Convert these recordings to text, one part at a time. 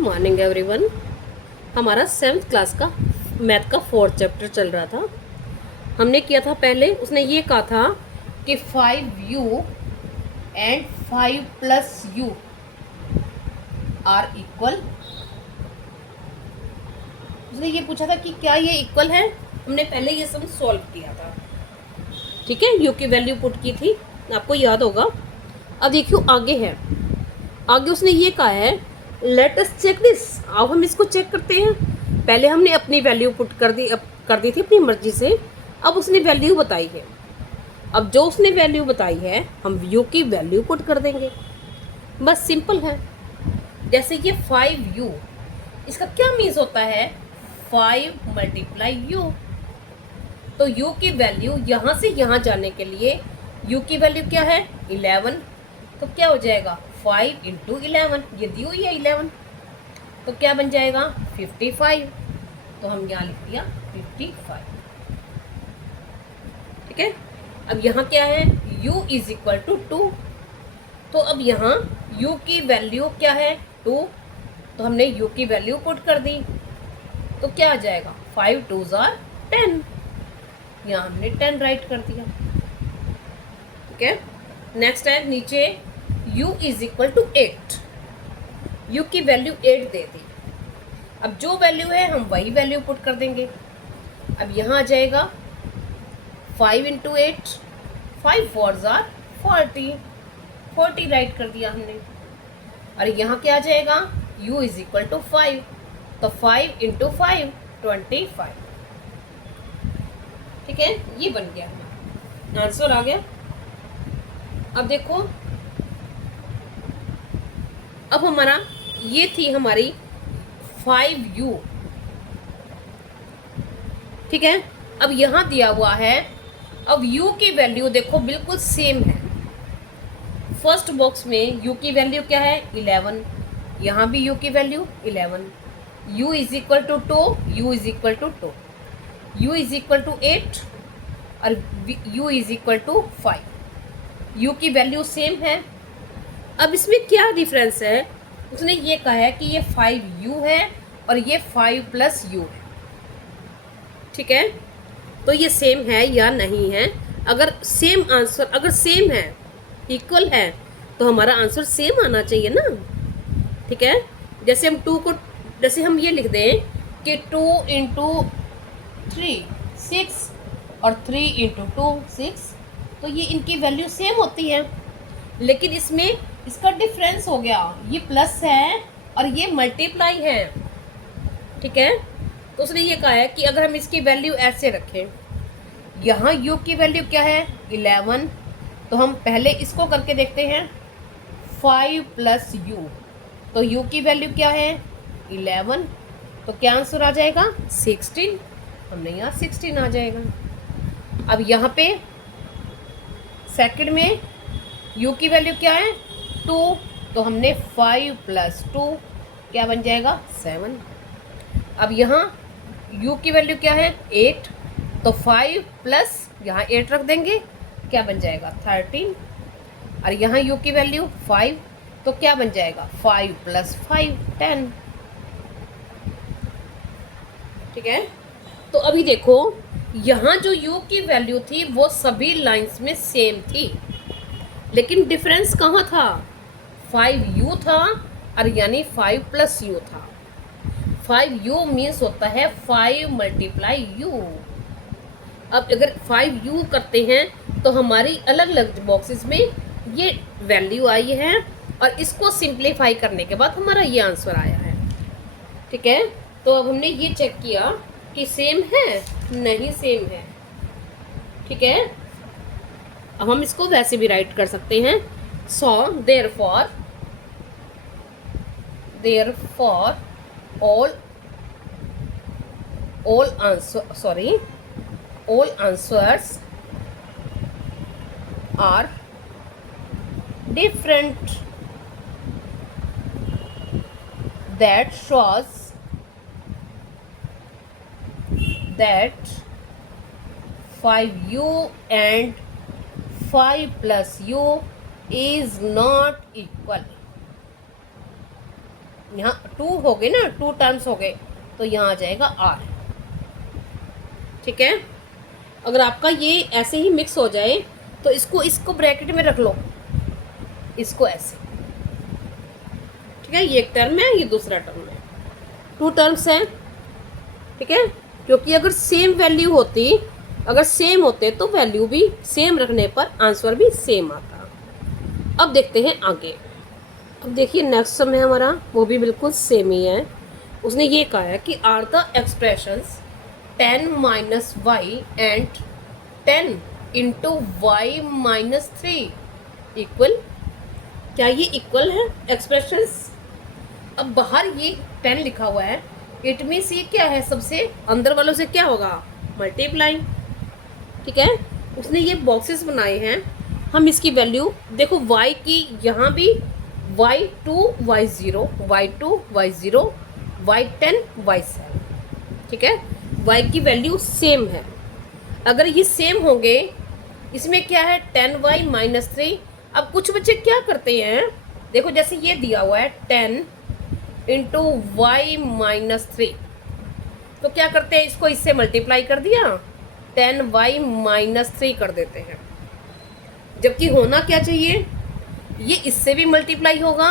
Morning everyone. हमारा 7th class का math का 4th चैप्टर चल रहा था। हमने किया था पहले, उसने ये कहा था कि 5u and 5 plus u are equal. उसने ये पूछा था कि क्या ये इक्वल है। हमने पहले ये सम सॉल्व किया था, ठीक है। यू की वैल्यू पुट की थी, आपको याद होगा। अब देखियो आगे है, आगे उसने ये कहा है लेट अस चेक दिस। अब हम इसको चेक करते हैं। पहले हमने अपनी वैल्यू पुट कर दी थी अपनी मर्जी से। अब उसने वैल्यू बताई है। अब जो उसने वैल्यू बताई है हम यू की वैल्यू पुट कर देंगे, बस सिंपल है। जैसे ये 5u, इसका क्या मीन्स होता है 5 मल्टीप्लाई यू। तो u की वैल्यू यहाँ से यहाँ जाने के लिए u की वैल्यू क्या है 11। तो क्या हो जाएगा 5 इंटू 11, ये दी हुई है 11, तो क्या बन जाएगा 55। तो हम यहाँ लिख दिया 55, ठीक है। अब यहाँ क्या है u इज इक्वल टू 2। तो अब यहाँ u की वैल्यू क्या है 2, तो हमने u की वैल्यू पुट कर दी। तो क्या आ जाएगा 5 2s are 10, यहाँ हमने 10 राइट कर दिया, ठीक है। नेक्स्ट है नीचे u is equal to 8। u की वैल्यू 8 दे दी। अब जो वैल्यू है हम वही वैल्यू पुट कर देंगे। अब यहाँ आ जाएगा 5 इंटू 8, 5 4s are 40, 40 राइट कर दिया हमने। और यहाँ क्या आ जाएगा u इज इक्वल टू 5, तो 5 इंटू 5 25, ठीक है। ये बन गया, आंसर आ गया। अब देखो, अब हमारा ये थी हमारी 5u, ठीक है। अब यहाँ दिया हुआ है, अब u की वैल्यू देखो बिल्कुल सेम है। फर्स्ट बॉक्स में u की वैल्यू क्या है 11, यहाँ भी u की value 11। u is equal to 2, u is equal to 2, u is equal to 8 और u is equal to 5। u की वैल्यू सेम है। अब इसमें क्या डिफरेंस है, उसने ये कहा है कि ये 5u है और ये 5 प्लस यू है, ठीक है। तो ये सेम है या नहीं है। अगर सेम आंसर, अगर सेम है, इक्वल है, तो हमारा आंसर सेम आना चाहिए ना, ठीक है। जैसे हम 2 को, जैसे हम ये लिख दें कि 2 इंटू 3 6 और 3 इंटू 2 6, तो ये इनकी वैल्यू सेम होती है। लेकिन इसमें इसका डिफरेंस हो गया, ये प्लस है और ये मल्टीप्लाई है, ठीक है। तो उसने ये कहा है कि अगर हम इसकी वैल्यू ऐसे रखें, यहाँ u की वैल्यू क्या है 11, तो हम पहले इसको करके देखते हैं 5 प्लस यू। तो u की वैल्यू क्या है 11, तो क्या आंसर आ जाएगा 16। हमने यहाँ 16 आ जाएगा। अब यहाँ पे सेकंड में u की वैल्यू क्या है 2, तो हमने 5 प्लस 2 क्या बन जाएगा 7। अब यहाँ u की वैल्यू क्या है 8, तो 5 प्लस यहाँ 8 रख देंगे, क्या बन जाएगा 13। और यहाँ u की वैल्यू 5, तो क्या बन जाएगा 5 प्लस 5 10, ठीक है। तो अभी देखो, यहाँ जो u की वैल्यू थी वो सभी लाइंस में सेम थी, लेकिन डिफरेंस कहाँ था 5u था और यानी 5 प्लस u था। 5u मीन्स होता है 5 मल्टीप्लाई u। अब अगर 5u करते हैं तो हमारी अलग अलग बॉक्सेस में ये वैल्यू आई है और इसको सिंप्लीफाई करने के बाद हमारा ये आंसर आया है, ठीक है। तो अब हमने ये चेक किया कि सेम है, नहीं सेम है, ठीक है। अब हम इसको वैसे भी राइट कर सकते हैं। So therefore all answers are different. That shows that 5u and 5 plus u is not equal. यहाँ 2 हो गए ना, 2 टर्म्स हो गए, तो यहाँ आ जाएगा आर। ठीक है, अगर आपका ये ऐसे ही मिक्स हो जाए तो इसको ब्रैकेट में रख लो, इसको ऐसे। ठीक है, ये एक टर्म है, ये दूसरा टर्म है, 2 टर्म्स हैं। ठीक है, क्योंकि अगर सेम वैल्यू होती, अगर सेम होते तो वैल्यू भी सेम रखने पर आंसर भी सेम आता। अब देखते हैं आगे। अब देखिए नेक्स्ट सम है हमारा, वो भी बिल्कुल सेम ही है। उसने ये कहा है कि are the expressions 10 minus Y and 10 into Y minus 3 equal. क्या ये इक्वल है एक्सप्रेशंस? अब बाहर ये 10 लिखा हुआ है, इट मीन्स ये क्या है, सबसे अंदर वालों से क्या होगा, मल्टीप्लाई। ठीक है, उसने ये बॉक्सेस बनाए हैं, हम इसकी वैल्यू देखो, y की यहाँ भी y2 y0 y2 y0 y10 y7। ठीक है, y की वैल्यू सेम है। अगर ये सेम होंगे, इसमें क्या है 10y माइनस 3। अब कुछ बच्चे क्या करते हैं, देखो जैसे ये दिया हुआ है 10 इंटू वाई माइनस 3, तो क्या करते हैं, इसको इससे मल्टीप्लाई कर दिया, 10y माइनस 3 कर देते हैं। जबकि होना क्या चाहिए, ये इससे भी मल्टीप्लाई होगा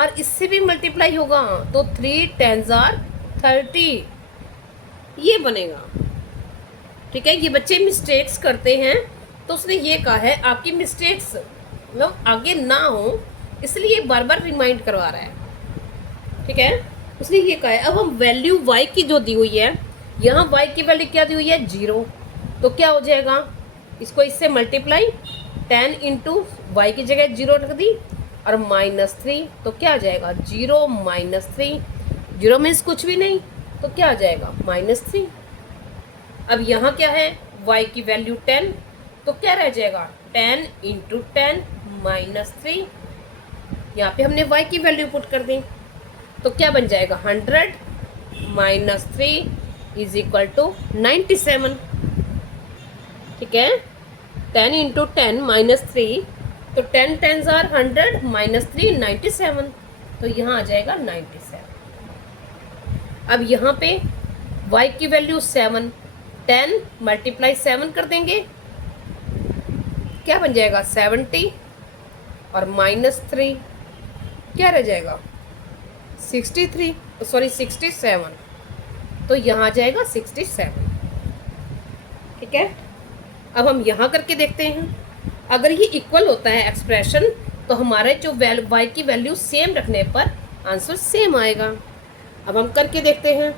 और इससे भी मल्टीप्लाई होगा, तो 3 10s are 30 ये बनेगा। ठीक है, ये बच्चे मिस्टेक्स करते हैं, तो उसने ये कहा है आपकी मिस्टेक्स मतलब आगे ना हो, इसलिए बार बार रिमाइंड करवा रहा है। ठीक है, उसने ये कहा है, अब हम वैल्यू y की जो दी हुई है, यहाँ y की वैल्यू क्या दी हुई है 0, तो क्या हो जाएगा, इसको इससे मल्टीप्लाई 10 इंटू वाई की जगह 0 रख दी और माइनस 3, तो क्या आ जाएगा 0 माइनस 3, 0 मीन्स कुछ भी नहीं, तो क्या आ जाएगा माइनस 3। अब यहाँ क्या है, y की वैल्यू 10, तो क्या रह जाएगा 10 इंटू 10 माइनस 3, यहाँ पे हमने y की वैल्यू पुट कर दी, तो क्या बन जाएगा 100 माइनस 3 इज इक्वल टू 97। ठीक है, 10 इंटू 10 माइनस 3, तो 10 10s are 100 माइनस 3 97, तो यहाँ आ जाएगा 97। अब यहाँ पे y की वैल्यू 7, 10 मल्टीप्लाई 7 कर देंगे, क्या बन जाएगा 70 और माइनस 3 क्या रह जाएगा 63, सॉरी 67, तो यहाँ आ जाएगा 67। ठीक है, अब हम यहाँ करके देखते हैं, अगर ये इक्वल होता है एक्सप्रेशन, तो हमारे जो y की वैल्यू सेम रखने पर आंसर सेम आएगा। अब हम करके देखते हैं।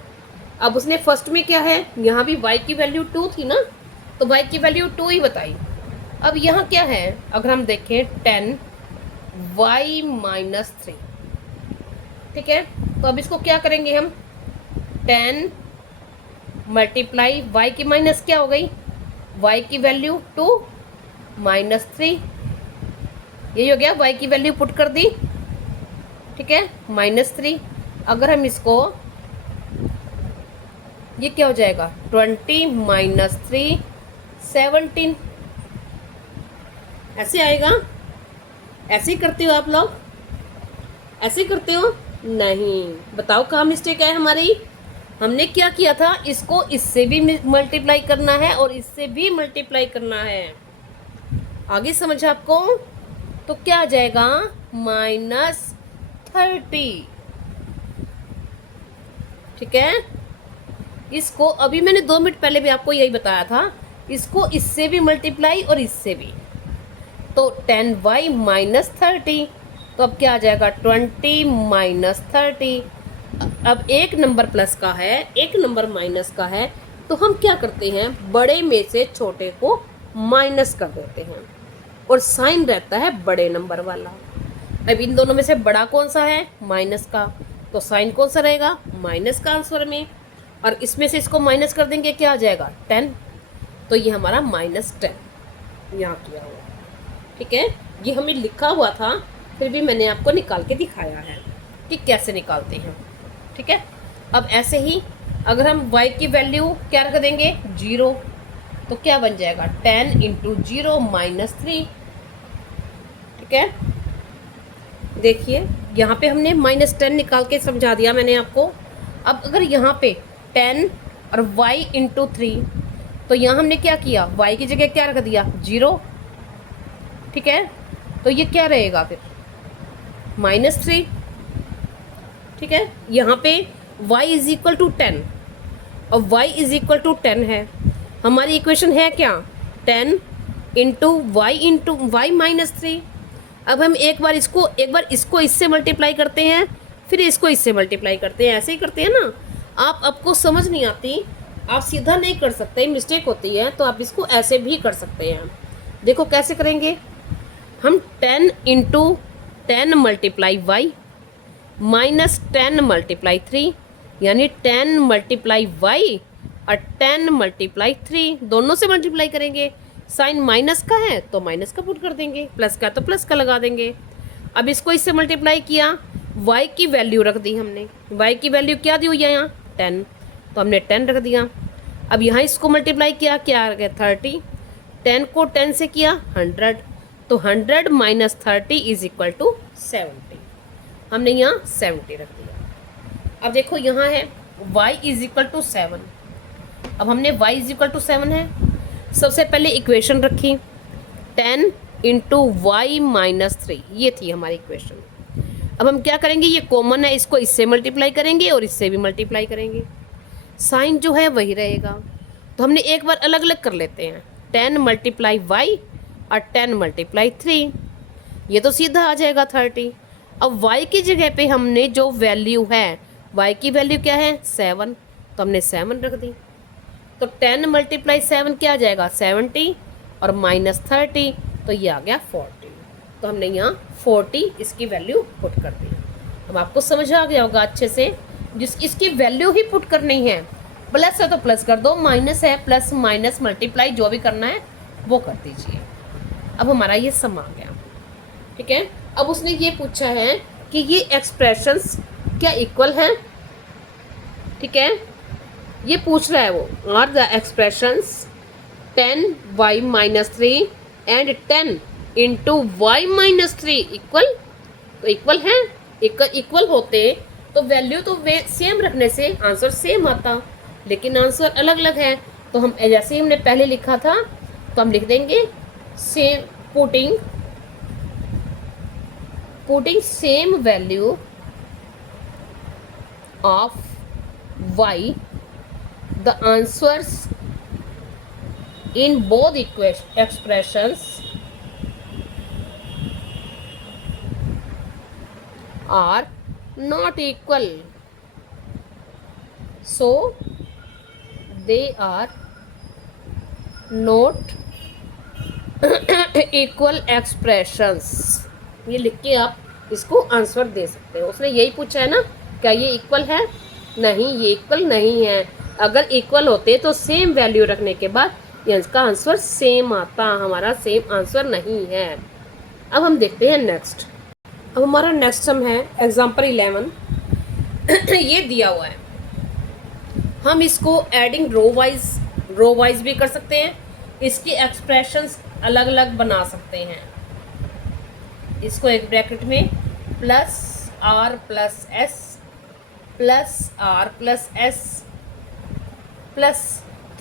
अब उसने फर्स्ट में क्या है, यहाँ भी y की वैल्यू 2 थी ना, तो y की वैल्यू 2 ही बताई। अब यहाँ क्या है, अगर हम देखें 10y माइनस 3। ठीक है, तो अब इसको क्या करेंगे हम, 10 मल्टीप्लाई y की माइनस क्या हो गई, y की वैल्यू 2 माइनस 3, यही हो गया, y की वैल्यू पुट कर दी। ठीक है, माइनस 3, अगर हम इसको, ये क्या हो जाएगा 20 माइनस 3 17, ऐसे आएगा। ऐसे ही करते हो आप लोग, ऐसे करते हो नहीं, बताओ कहाँ मिस्टेक है हमारी। हमने क्या किया था, इसको इससे भी मल्टीप्लाई करना है और इससे भी मल्टीप्लाई करना है। आगे समझ आपको, तो क्या आ जाएगा -30। ठीक है, इसको अभी मैंने 2 मिनट पहले भी आपको यही बताया था, इसको इससे भी मल्टीप्लाई और इससे भी, तो 10y माइनस 30, तो अब क्या आ जाएगा 20 माइनस 30। अब एक नंबर प्लस का है, एक नंबर माइनस का है, तो हम क्या करते हैं, बड़े में से छोटे को माइनस कर देते हैं और साइन रहता है बड़े नंबर वाला। अब इन दोनों में से बड़ा कौन सा है, माइनस का, तो साइन कौन सा रहेगा, माइनस का आंसर में, और इसमें से इसको माइनस कर देंगे, क्या आ जाएगा 10, तो ये हमारा -10 यहाँ किया हुआ। ठीक है, ये हमें लिखा हुआ था, फिर भी मैंने आपको निकाल के दिखाया है कि कैसे निकालते हैं। ठीक है, अब ऐसे ही अगर हम y की वैल्यू क्या रख देंगे 0, तो क्या बन जाएगा 10 इंटू 0 माइनस 3। ठीक है, देखिए यहाँ पे हमने -10 निकाल के समझा दिया मैंने आपको। अब अगर यहाँ पे 10 और y इंटू 3, तो यहाँ हमने क्या किया, y की जगह क्या रख दिया, 0। ठीक है, तो ये क्या रहेगा फिर, -3। ठीक है, यहाँ पे y इज इक्वल टू 10 और y इज इक्वल टू 10 है। हमारी इक्वेशन है क्या, 10 इंटू वाई -3। अब हम एक बार इसको इससे मल्टीप्लाई करते हैं, फिर इसको इससे मल्टीप्लाई करते हैं, ऐसे ही करते हैं ना। आपको समझ नहीं आती, आप सीधा नहीं कर सकते, मिस्टेक होती है, तो आप इसको ऐसे भी कर सकते हैं। देखो कैसे करेंगे, हम 10 इंटू 10 मल्टीप्लाई वाई -10 मल्टीप्लाई 3, यानी 10 मल्टीप्लाई वाई और 10 मल्टीप्लाई 3 दोनों से मल्टीप्लाई करेंगे। साइन माइनस का है तो माइनस का पुट कर देंगे, प्लस का तो प्लस का लगा देंगे। अब इसको इससे मल्टीप्लाई किया, y की वैल्यू रख दी हमने, y की वैल्यू क्या दी हुई है यहाँ 10, तो हमने 10 रख दिया। अब यहाँ इसको मल्टीप्लाई किया, क्या आ गया 30, 10 को 10 से किया 100, तो 100 माइनस 30 इज इक्वल टू 70। हमने यहाँ 70 रख दिया। अब देखो यहाँ है y इज इक्वल टू 7। अब हमने y इज इक्वल टू 7 है, सबसे पहले इक्वेशन रखी 10 इंटू वाई -3, ये थी हमारी इक्वेशन। अब हम क्या करेंगे, ये कॉमन है, इसको इससे मल्टीप्लाई करेंगे और इससे भी मल्टीप्लाई करेंगे, साइन जो है वही रहेगा। तो हमने एक बार अलग अलग कर लेते हैं, 10 मल्टीप्लाई वाई और 10 मल्टीप्लाई 3, ये तो सीधा आ जाएगा 30। अब y की जगह पे हमने जो वैल्यू है, y की वैल्यू क्या है 7, तो हमने 7 रख दी। तो 10 मल्टीप्लाई 7 क्या आ जाएगा 70 और -30, तो ये आ गया 40। तो हमने यहाँ 40 इसकी वैल्यू पुट कर दी। अब आपको समझ आ गया होगा अच्छे से, इसकी वैल्यू ही पुट करनी है, प्लस है तो प्लस कर दो, माइनस है प्लस माइनस मल्टीप्लाई जो भी करना है वो कर दीजिए। अब हमारा ये सम आ गया। ठीक है, अब उसने ये पूछा है कि ये एक्सप्रेशंस क्या इक्वल हैं। ठीक है, ये पूछ रहा है वो, are the expressions 10y -3 and 10 into Y -3 equal, तो इक्वल है, इक्वल होते तो वैल्यू तो वे सेम रखने से आंसर सेम आता, लेकिन आंसर अलग अलग है। तो हम जैसे ही हमने पहले लिखा था तो हम लिख देंगे same, putting same value of y, the answers in both expressions are not equal, so they are not equal expressions। ये लिख के आप इसको आंसर दे सकते हो। उसने यही पूछा है ना, क्या ये इक्वल है, नहीं ये इक्वल नहीं है। अगर इक्वल होते तो सेम वैल्यू रखने के बाद इसका आंसर सेम आता, हमारा सेम आंसर नहीं है। अब हम देखते हैं नेक्स्ट। अब हमारा नेक्स्ट सम है एग्जाम्पल 11। ये दिया हुआ है, हम इसको एडिंग रो वाइज भी कर सकते हैं, इसकी एक्सप्रेशंस अलग अलग बना सकते हैं। इसको एक ब्रैकेट में plus r plus s plus r plus s plus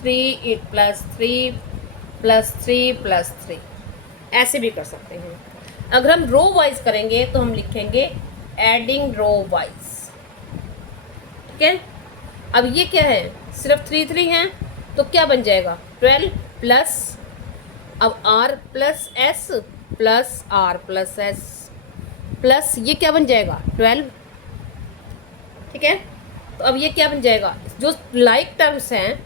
3 plus 3 plus 3 plus 3, ऐसे भी कर सकते हैं। अगर हम रो वाइज करेंगे तो हम लिखेंगे एडिंग रो वाइज। ठीक है, अब ये क्या है, सिर्फ 3 हैं, तो क्या बन जाएगा 12 प्लस, अब r plus s plus r plus s plus ये क्या बन जाएगा 12। ठीक है, तो अब ये क्या बन जाएगा, जो लाइक टर्म्स हैं,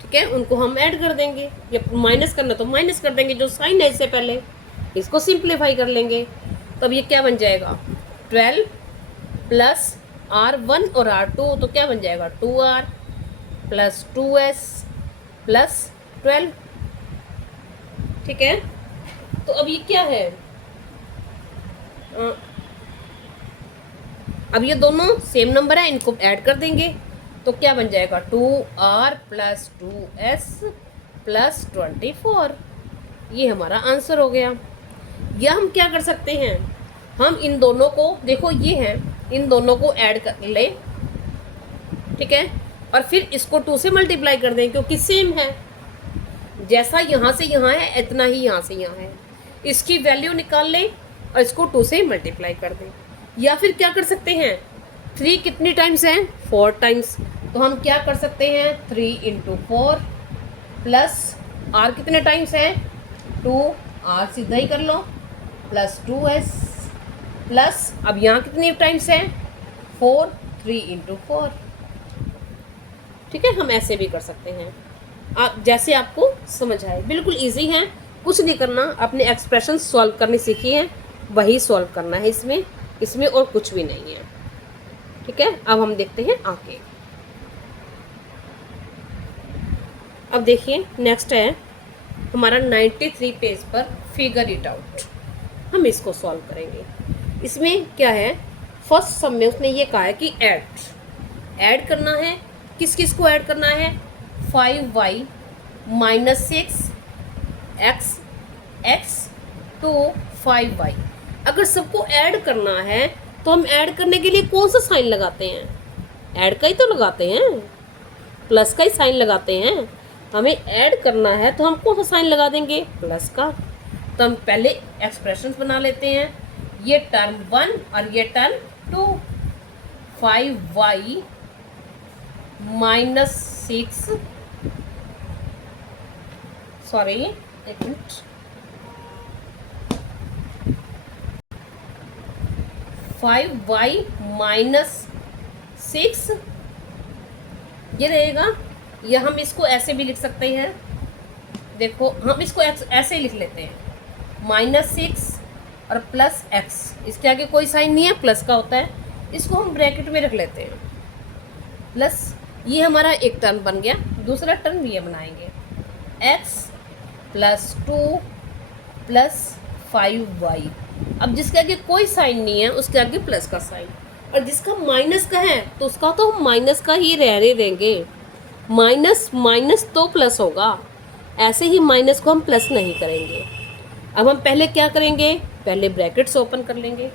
ठीक है, उनको हम ऐड कर देंगे, या माइनस करना तो माइनस कर देंगे, जो साइन है इससे पहले इसको सिंप्लीफाई कर लेंगे। तो अब ये क्या बन जाएगा 12 प्लस r1 और r2, तो क्या बन जाएगा 2r प्लस 2s प्लस 12। ठीक है, तो अब ये क्या है, अब ये दोनों सेम नंबर है, इनको ऐड कर देंगे, तो क्या बन जाएगा 2r प्लस 2s प्लस 24। ये हमारा आंसर हो गया। या हम क्या कर सकते हैं, हम इन दोनों को, देखो ये है, इन दोनों को ऐड कर ले, ठीक है, और फिर इसको 2 से मल्टीप्लाई कर दें क्योंकि सेम है, जैसा यहाँ से यहाँ है इतना ही यहाँ से यहाँ है। इसकी वैल्यू निकाल लें और इसको 2 से मल्टीप्लाई कर दें। या फिर क्या कर सकते हैं, 3 कितनी टाइम्स है, 4 टाइम्स, तो हम क्या कर सकते हैं 3 × 4 प्लस r कितने टाइम्स है 2, r सीधा ही कर लो, प्लस 2s प्लस अब यहाँ कितनी टाइम्स है 4, 3 × 4, ठीक है। हम ऐसे भी कर सकते हैं, आप जैसे आपको समझ आए, बिल्कुल इजी है, कुछ नहीं करना, अपने एक्सप्रेशन सॉल्व करनी सीखी है वही सॉल्व करना है, इसमें और कुछ भी नहीं है, ठीक है। अब हम देखते हैं आगे। अब देखिए नेक्स्ट है हमारा 93 पेज पर फिगर इट आउट। हम इसको सॉल्व करेंगे। इसमें क्या है, फर्स्ट सम में उसने ये कहा है कि ऐड करना है, किस किस को ऐड करना है, 5y - 6x x तो 5y। अगर सबको ऐड करना है तो हम ऐड करने के लिए कौन सा साइन लगाते हैं, ऐड का ही तो लगाते हैं, प्लस का ही साइन लगाते हैं। हमें ऐड करना है तो हम कौन सा साइन लगा देंगे, प्लस का। तो हम पहले एक्सप्रेशंस बना लेते हैं, ये टर्म 1 और ये टर्म 2, 5y - 6, सॉरी एक मिनट, 5y - 6 ये रहेगा, या हम इसको ऐसे भी लिख सकते हैं, देखो हम इसको ऐसे ही लिख लेते हैं, -6 और प्लस x, इसके आगे कोई साइन नहीं है, प्लस का होता है, इसको हम ब्रैकेट में रख लेते हैं, प्लस ये हमारा एक टर्म बन गया। दूसरा टर्म ये बनाएंगे, x + 2 + 5y। अब जिसके आगे कोई साइन नहीं है उसके आगे प्लस का साइन, और जिसका माइनस का है तो उसका तो हम माइनस का ही रहने देंगे, माइनस माइनस तो प्लस होगा, ऐसे ही माइनस को हम प्लस नहीं करेंगे। अब हम पहले क्या करेंगे, पहले ब्रैकेट्स ओपन कर लेंगे,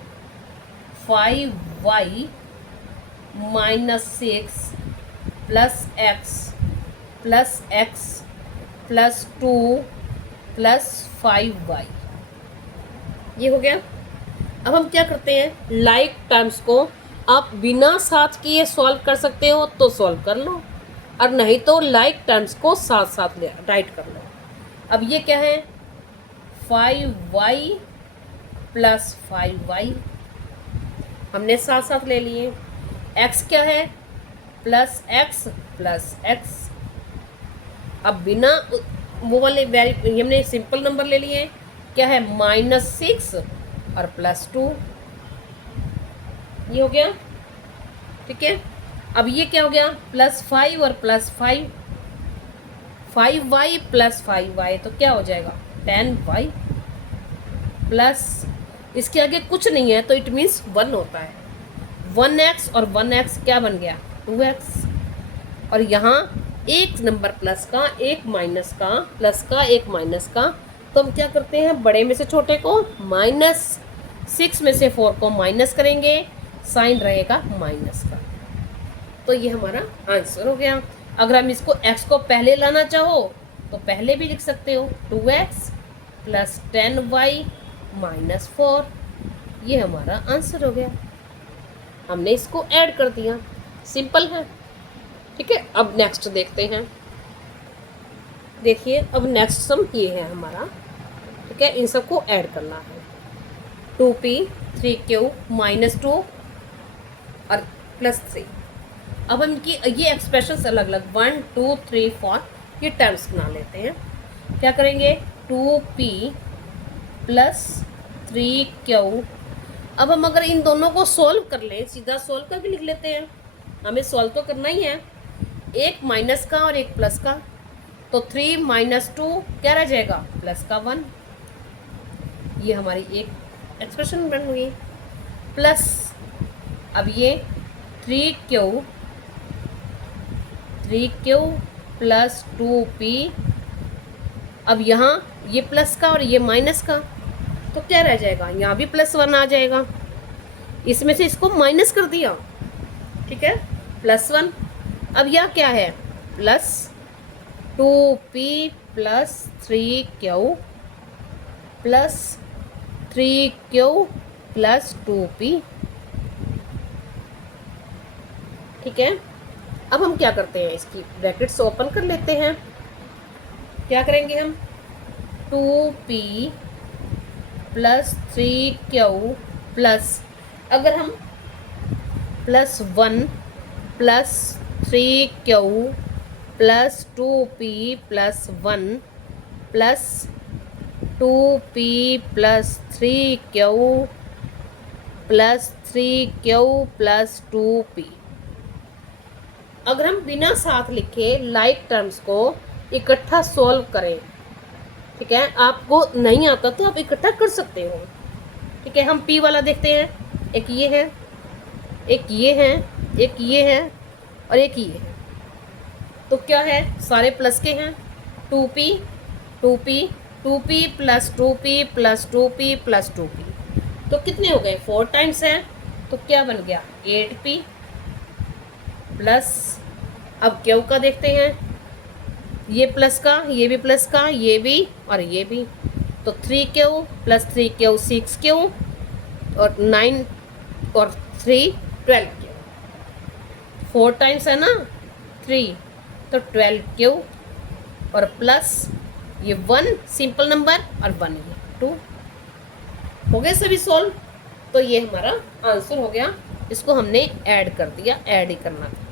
5y - 6 + x + 2 + 5y, ये हो गया। अब हम क्या करते हैं, लाइक टर्म्स को आप बिना साथ किए सॉल्व कर सकते हो तो सॉल्व कर लो, और नहीं तो लाइक टर्म्स को साथ साथ राइट कर लो। अब ये क्या है, 5y + 5y हमने साथ साथ ले लिए। x क्या है, +x + x। अब बिना वो वाले हमने सिंपल नंबर ले लिए, क्या है -6 और +2, ये हो गया, ठीक है। अब ये क्या हो गया, +5 और +5, 5y + 5y तो क्या हो जाएगा 10y, प्लस इसके आगे कुछ नहीं है तो इट मीन्स 1 होता है, 1x और 1x क्या बन गया 2x, और यहाँ एक नंबर प्लस का, एक माइनस का, प्लस का एक माइनस का, तो हम क्या करते हैं, बड़े में से छोटे को, -6 में से 4 को माइनस करेंगे, साइन रहेगा माइनस का। तो ये हमारा आंसर हो गया। अगर हम इसको x को पहले लाना चाहो तो पहले भी लिख सकते हो, 2x + 10y - 4, ये हमारा आंसर हो गया। हमने इसको ऐड कर दिया, सिंपल है, ठीक है। अब नेक्स्ट देखते हैं। देखिए अब नेक्स्ट सम ये है हमारा, ठीक है, इन सबको ऐड करना है, 2p 3q - 2 और +3। अब हम इनकी ये एक्सप्रेशंस अलग अलग 1 2 3 4 ये टर्म्स बना लेते हैं। क्या करेंगे, 2p + 3q। अब हम अगर इन दोनों को सॉल्व कर लें, सीधा सॉल्व करके लिख लेते हैं, हमें सॉल्व तो करना ही है, एक माइनस का और एक प्लस का, तो 3 - 2 क्या रह जाएगा, +1। ये हमारी एक एक्सप्रेशन बन गई, प्लस अब ये 3q + 2p। अब यहाँ ये प्लस का और ये माइनस का, तो क्या रह जाएगा, यहाँ भी +1 आ जाएगा, इसमें से इसको माइनस कर दिया, ठीक है, +1। अब यह क्या है, +2p + 3q + 3q + 2p, ठीक है। अब हम क्या करते हैं, इसकी ब्रैकेट्स ओपन कर लेते हैं। क्या करेंगे हम, 2p + 3q प्लस, अगर हम +1 + 3q + 2p + 1 + 2p + 3q + 3q + 2p, अगर हम बिना साथ लिखे लाइक टर्म्स को इकट्ठा सॉल्व करें, ठीक है, आपको नहीं आता तो आप इकट्ठा कर सकते हो, ठीक है। हम p वाला देखते हैं, एक ये है, एक ये है, एक ये है और एक ये है। तो क्या है, सारे प्लस के हैं, 2p 2p 2p + 2p + 2p + 2p, तो कितने हो गए, 4 टाइम्स है, तो क्या बन गया, 8p प्लस, अब क्यू का देखते हैं, ये प्लस का, ये भी प्लस का, ये भी और ये भी, तो 3q + 3q 6q और 9 और 3 12q, 4 टाइम्स है ना 3, तो 12q और प्लस ये 1 सिंपल नंबर और 1 ये 2, हो गए सभी सॉल्व। तो ये हमारा आंसर हो गया, इसको हमने ऐड कर दिया, ऐड ही करना था,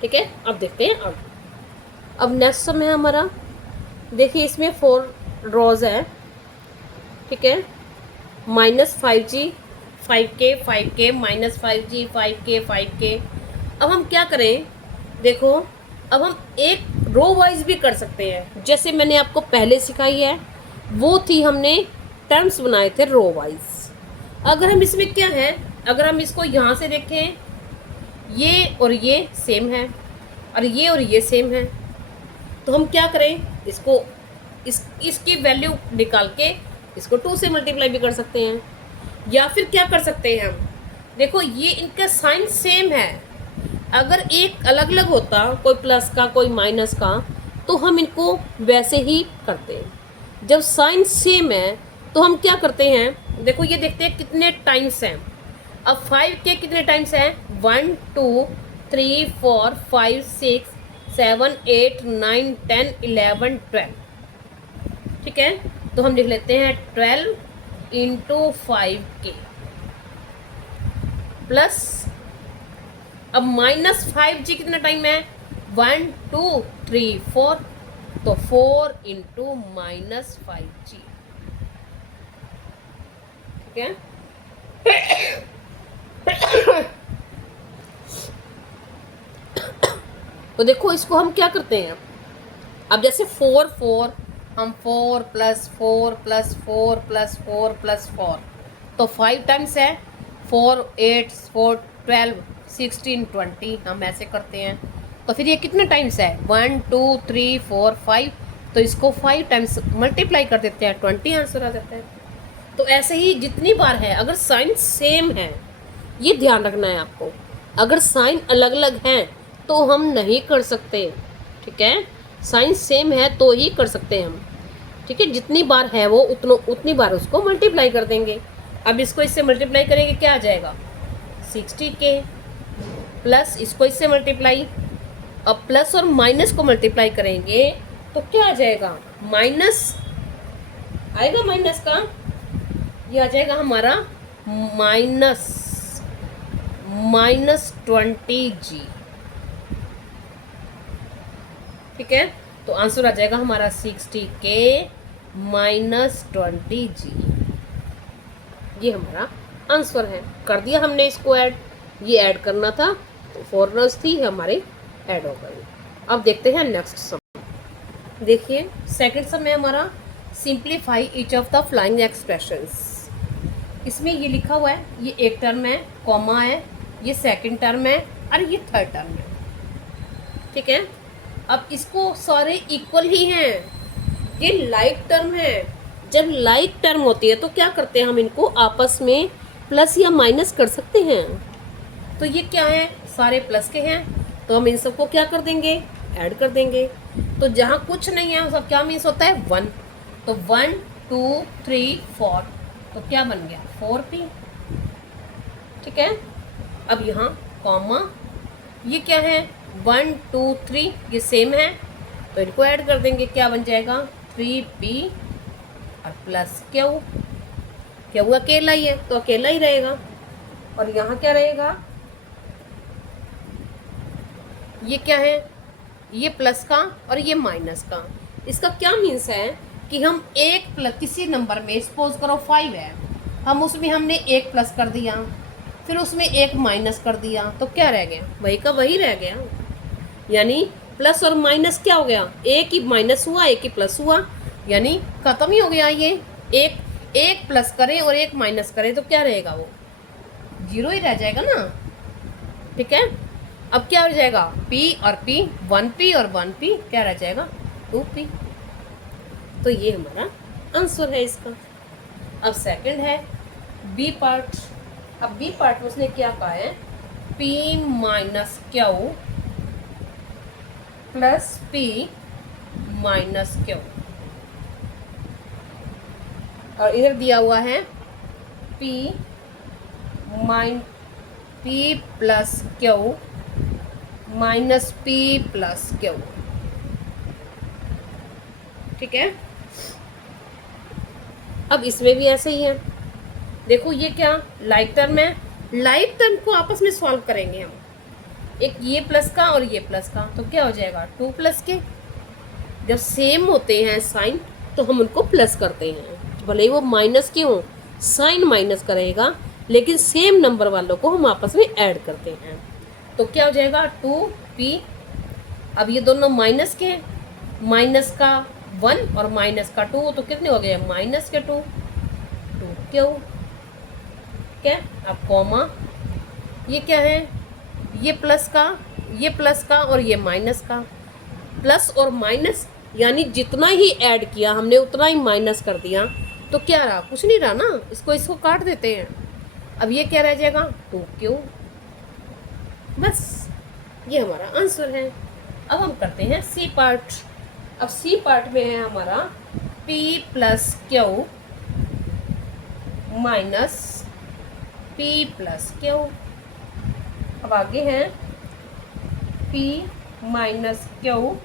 ठीक है। अब देखते हैं अब नेक्स्ट सम है हमारा, देखिए इसमें 4 रोज है, ठीक है, -5g 5k 5k -5g 5k 5k। अब हम क्या करें, देखो अब हम एक रो वाइज भी कर सकते हैं, जैसे मैंने आपको पहले सिखाई है, वो थी हमने टर्म्स बनाए थे रो वाइज। अगर हम इसमें क्या है, अगर हम इसको यहाँ से देखें, ये और ये सेम है और ये सेम है, तो हम क्या करें, इसको इसकी वैल्यू निकाल के इसको 2 से मल्टीप्लाई भी कर सकते हैं, या फिर क्या कर सकते हैं हम, देखो ये इनका साइन सेम है, अगर एक अलग अलग होता, कोई प्लस का कोई माइनस का, तो हम इनको वैसे ही करते हैं। जब साइन सेम है तो हम क्या करते हैं, देखो ये देखते हैं कितने टाइम्स हैं। अब 5 के कितने टाइम्स हैं, 1 2 3 4 5 6 7 8 9 10 11 12, ठीक है। तो हम लिख लेते हैं 12 × 5k प्लस, अब -5g कितना टाइम है, 1 2 3 4, तो 4 × -5g, ठीक है। तो देखो इसको हम क्या करते हैं, अब जैसे 4 4, हम 4 + 4 + 4 + 4 + 4, तो 5 टाइम्स है, 4 8 4 12 16 20, हम ऐसे करते हैं। तो फिर ये कितने टाइम्स है, 1 2 3 4 5, तो इसको 5 टाइम्स मल्टीप्लाई कर देते हैं, 20 आंसर आ जाता है। तो ऐसे ही जितनी बार है, अगर साइन सेम है, ये ध्यान रखना है आपको, अगर साइन अलग अलग हैं तो हम नहीं कर सकते, ठीक है। साइन सेम है तो ही कर सकते हैं हम, ठीक है। जितनी बार है वो उतनी बार उसको मल्टीप्लाई कर देंगे। अब इसको इससे मल्टीप्लाई करेंगे, क्या आ जाएगा, 60k प्लस इसको इससे मल्टीप्लाई, अब प्लस और माइनस को मल्टीप्लाई करेंगे तो क्या आ जाएगा, माइनस आएगा, माइनस का ये आ जाएगा हमारा -20g, ठीक है। तो आंसर आ जाएगा हमारा 60k -20g, ये हमारा आंसर है। कर दिया हमने इसको ऐड, ये ऐड करना था, तो 4 रोज थी हमारे ऐड हो गई। अब देखते हैं नेक्स्ट सम, देखिए सेकंड सम है हमारा, simplify each of the following expressions. इसमें ये लिखा हुआ है, ये एक टर्म है, कॉमा है, ये सेकंड टर्म है और ये थर्ड टर्म है, ठीक है। अब इसको सारे इक्वल ही हैं, ये लाइक टर्म है। जब लाइक टर्म होती है तो क्या करते हैं, हम इनको आपस में प्लस या माइनस कर सकते हैं। तो ये क्या है, सारे प्लस के हैं, तो हम इन सबको क्या कर देंगे, ऐड कर देंगे। तो जहाँ कुछ नहीं है वो सब क्या मीन्स होता है, 1। तो 1 2 3 4, तो क्या बन गया 4p। ठीक है, अब यहाँ कॉमा, ये क्या है 1 2 3, ये सेम है, तो इनको ऐड कर देंगे, क्या बन जाएगा 3p और प्लस क्यू। क्या हुआ, अकेला ही है तो अकेला ही रहेगा। और यहाँ क्या रहेगा, ये क्या है, ये प्लस का और ये माइनस का। इसका क्या मीन्स है कि हम एक प्लस किसी नंबर में, सपोज करो 5 है, हम उसमें हमने एक प्लस कर दिया, फिर उसमें एक माइनस कर दिया, तो क्या रह गया, वही का वही रह गया। यानी प्लस और माइनस क्या हो गया, एक ही माइनस हुआ एक ही प्लस हुआ, यानी खत्म ही हो गया। ये एक प्लस करें और एक माइनस करें तो क्या रहेगा, वो 0 ही रह जाएगा ना। ठीक है, अब क्या हो जाएगा, p और p, 1p और 1p, क्या रह जाएगा 2p। तो ये हमारा आंसर है इसका। अब सेकंड है बी पार्ट। अब बी पार्ट में उसने क्या कहा है, p minus Q plus p minus Q, और इधर दिया हुआ है p plus Q minus p plus Q. ठीक है, अब इसमें भी ऐसे ही है। देखो ये क्या लाइक टर्म है, लाइक टर्म को आपस में सॉल्व करेंगे हम, एक ये प्लस का और ये प्लस का, तो क्या हो जाएगा 2 प्लस के। जब सेम होते हैं साइन तो हम उनको प्लस करते हैं, भले ही वो माइनस के हों, साइन माइनस करेगा, लेकिन सेम नंबर वालों को हम आपस में ऐड करते हैं। तो क्या हो जाएगा 2p। अब ये दोनों माइनस के हैं, माइनस का 1 और माइनस का 2, तो कितने हो गए माइनस के 2 क्यू। क्या, अब कॉमा, ये क्या है, ये प्लस का और ये माइनस का, प्लस और माइनस, यानी जितना ही ऐड किया हमने उतना ही माइनस कर दिया, तो क्या रहा, कुछ नहीं रहा ना, इसको काट देते हैं। अब ये क्या रह जाएगा 2q। बस ये हमारा आंसर है। अब हम करते हैं सी पार्ट। अब सी पार्ट में है हमारा p plus Q minus p plus Q. अब आगे है p minus Q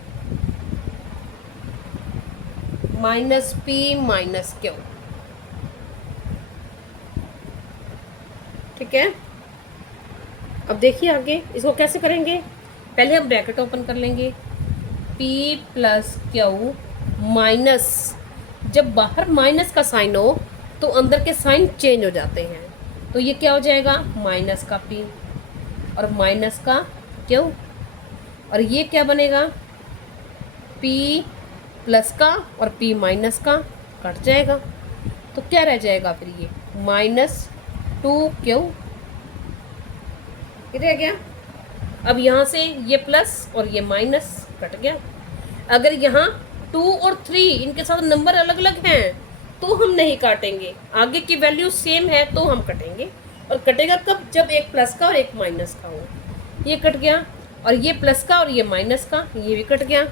minus p minus Q. ठीक है, अब देखिए आगे इसको कैसे करेंगे। पहले हम ब्रैकेट ओपन कर लेंगे, p प्लस क्यू माइनस, जब बाहर माइनस का साइन हो तो अंदर के साइन चेंज हो जाते हैं, तो ये क्या हो जाएगा माइनस का p और माइनस का q, और ये क्या बनेगा p प्लस का और p माइनस का कट जाएगा, तो क्या रह जाएगा फिर ये -2q रह गया। अब यहाँ से ये प्लस और ये माइनस कट गया। अगर यहाँ 2 और 3 इनके साथ नंबर अलग अलग हैं तो हम नहीं काटेंगे, आगे की वैल्यू सेम है तो हम कटेंगे। और कटेगा कब, जब एक प्लस का और एक माइनस का हो। ये कट गया, और ये प्लस का और ये माइनस का, ये भी कट गया,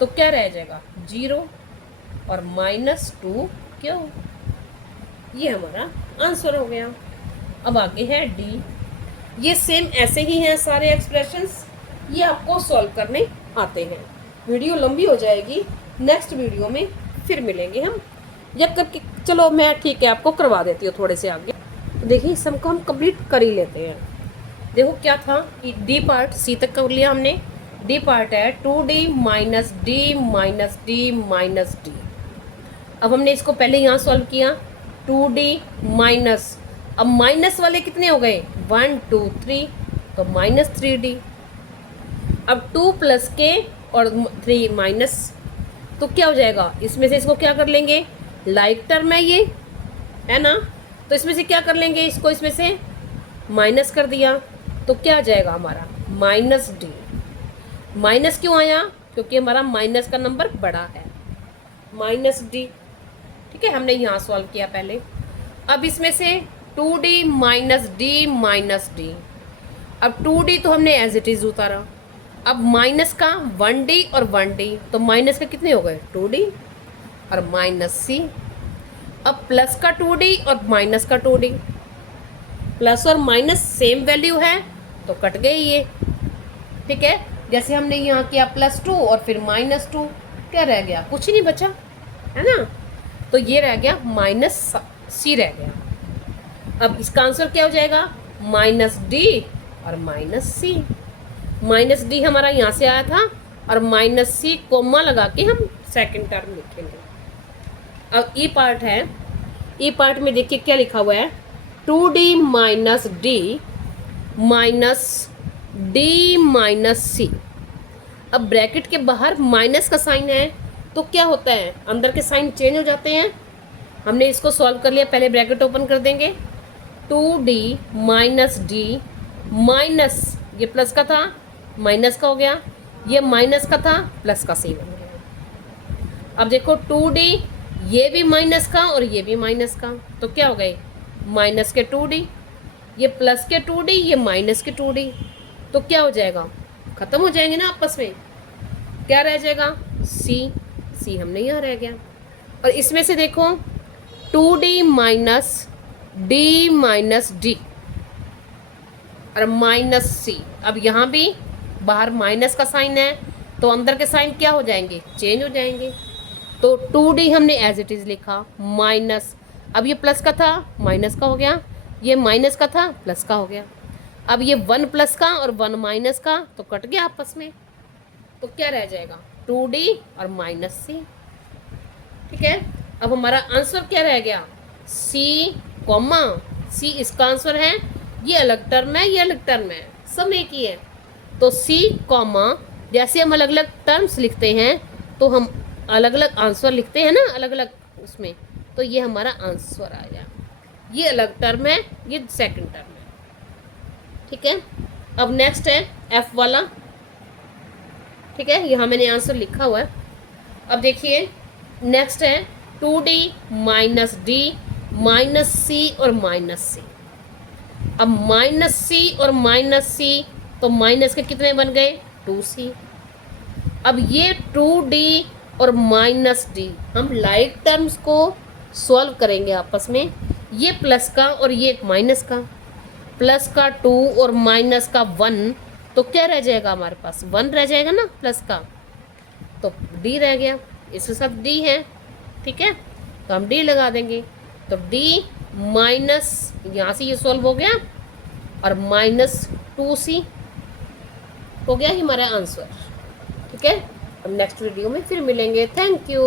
तो क्या रह जाएगा 0 और -2q। ये हमारा आंसर हो गया। अब आगे है डी। ये सेम ऐसे ही हैं सारे एक्सप्रेशंस, ये आपको सॉल्व करने आते हैं। वीडियो लंबी हो जाएगी, नेक्स्ट वीडियो में फिर मिलेंगे हम। जब करके चलो मैं ठीक है आपको करवा देती हूँ थोड़े से आगे। तो देखिए इस सम को हम कंप्लीट कर ही लेते हैं। देखो क्या था कि डी पार्ट सी तक कर लिया हमने। डी पार्ट है 2d minus D minus D minus D. अब हमने इसको पहले यहाँ सॉल्व किया 2d माइनस, अब माइनस वाले कितने हो गए 1 2 3, तो -3d। अब 2 प्लस के और 3 माइनस, तो क्या हो जाएगा, इसमें से इसको क्या कर लेंगे, लाइक टर्म है ये, है ना, तो इसमें से क्या कर लेंगे, इसको इसमें से माइनस कर दिया, तो क्या आ जाएगा हमारा -d। माइनस क्यों आया, क्योंकि हमारा माइनस का नंबर बड़ा है, -d। ठीक है, हमने यहाँ सॉल्व किया पहले। अब इसमें से 2d minus D minus D. अब 2d तो हमने एज इट इज उतारा, अब माइनस का 1d और 1d, तो माइनस के कितने हो गए 2d और माइनस सी। अब प्लस का 2d और माइनस का 2d, प्लस और माइनस सेम वैल्यू है तो कट गई ये, ठीक है। जैसे हमने यहाँ किया +2 और फिर -2, क्या रह गया, कुछ ही नहीं बचा, है ना। तो ये रह गया -c रह गया। अब इसका आंसर क्या हो जाएगा, -d और -c। -d हमारा यहाँ से आया था और -c कोमा लगा के हम सेकंड टर्म लिखेंगे। अब ई पार्ट है, ई पार्ट में देखिए क्या लिखा हुआ है, 2d minus D minus D minus C. अब ब्रैकेट के बाहर माइनस का साइन है तो क्या होता है, अंदर के साइन चेंज हो जाते हैं। हमने इसको सॉल्व कर लिया, पहले ब्रैकेट ओपन कर देंगे, 2d माइनस डी माइनस, ये प्लस का था माइनस का हो गया, ये माइनस का था प्लस का सी बन गया। अब देखो 2d, ये भी माइनस का और ये भी माइनस का, तो क्या हो गए माइनस के 2d, ये प्लस के 2d, ये माइनस के 2d, तो क्या हो जाएगा, खत्म हो जाएंगे ना आपस में, क्या रह जाएगा सी हमने यहाँ रह गया। और इसमें से देखो 2d minus D minus D और माइनस सी। अब यहाँ भी बाहर माइनस का साइन है तो अंदर के साइन क्या हो जाएंगे, चेंज हो जाएंगे। तो 2d हमने एज इट इज़ लिखा माइनस, अब ये प्लस का था माइनस का हो गया, ये माइनस का था प्लस का हो गया। अब ये 1 प्लस का और 1 माइनस का तो कट गया आपस में, तो क्या रह जाएगा 2d और -c, ठीक है। अब हमारा आंसर क्या रह गया, c, c इसका आंसर है, ये अलग टर्म है, ये अलग टर्म है, सब एक ही है। तो c, जैसे हम अलग अलग टर्म्स लिखते हैं तो हम अलग अलग आंसर लिखते हैं ना, अलग अलग उसमें, तो ये हमारा आंसर आ गया, ये अलग टर्म है, ये सेकंड टर्म है, ठीक है। अब नेक्स्ट है f वाला, ठीक है, यहाँ मैंने आंसर लिखा हुआ है। अब देखिए नेक्स्ट है 2d माइनस डी माइनस सी और -c। अब -c और -c, तो माइनस के कितने बन गए 2c। अब ये 2d और -d हम लाइक टर्म्स को सॉल्व करेंगे आपस में, ये प्लस का और ये माइनस का, प्लस का 2 और माइनस का 1, तो क्या रह जाएगा हमारे पास 1 रह जाएगा ना प्लस का, तो d रह गया, इसके साथ d है, ठीक है, तो हम d लगा देंगे। तो d माइनस, यहाँ से ये सॉल्व हो गया और -2c हो गया ही हमारा आंसर, ठीक है। हम नेक्स्ट वीडियो में फिर मिलेंगे, थैंक यू।